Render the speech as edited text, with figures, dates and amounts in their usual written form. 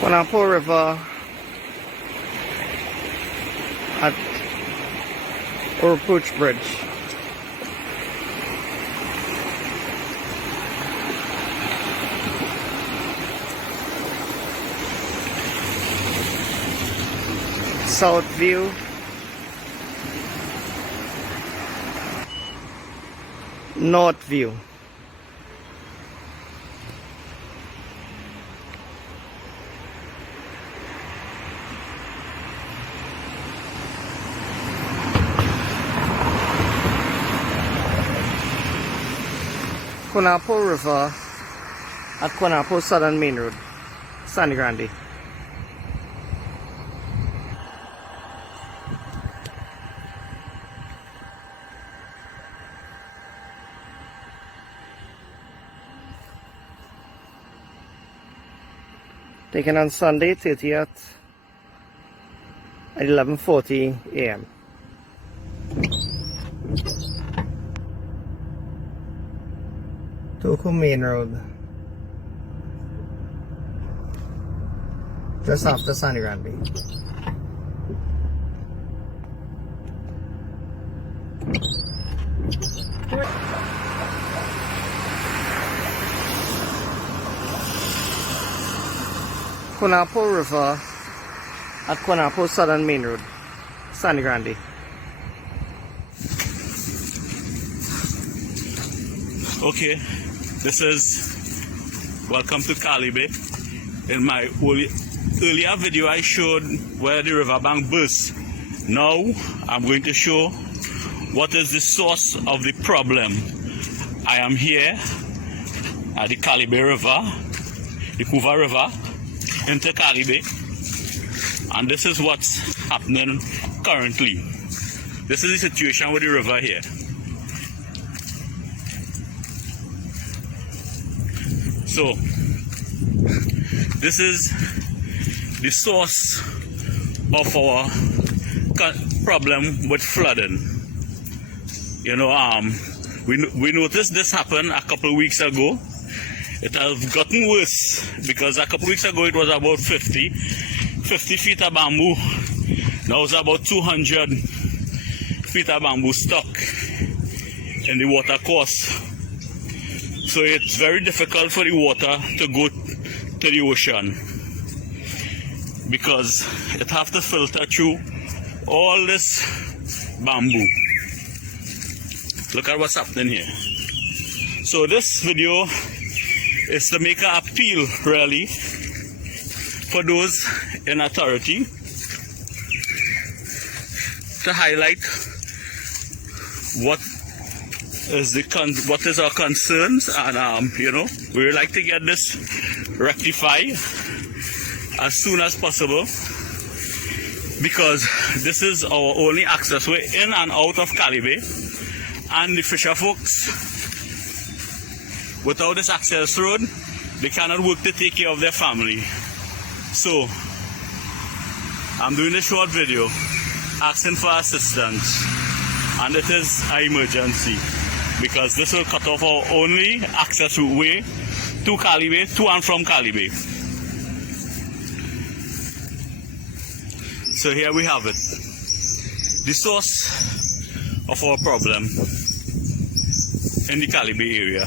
Pineapple River at Pooch Bridge. South View. North View. Pineapple River at Pineapple Southern Main Road, San Grande. Taken on Sunday 30th at 11:40 a.m. Tobago Main Road, just after San Grande. Pineapple River at Pineapple Southern Main Road, San Grande. Okay, this is welcome to Calibe. In my earlier video I showed where the riverbank burst. Now I'm going to show what is the source of the problem. I am here at the Calibe River, the Couva River, into Calibe, and this is what's happening currently. This is the situation with the river here. So this is the source of our problem with flooding. You know, we noticed this happen a couple of weeks ago. It has gotten worse because a couple of weeks ago it was about 50 feet of bamboo. Now it's about 200 feet of bamboo stuck in the water course. So it's very difficult for the water to go to the ocean because it has to filter through all this bamboo. Look at what's happening here. So this video is to make an appeal really for those in authority to highlight what is our concerns, and you know, we would like to get this rectified as soon as possible because this is our only access way in and out of Calibe, and the fisher folks, without this access road, they cannot work to take care of their family. So I'm doing a short video asking for assistance, and it is an emergency because this will cut off our only access way to Calibe, to and from Calibe. So here we have it, the source of our problem in the Calibe area.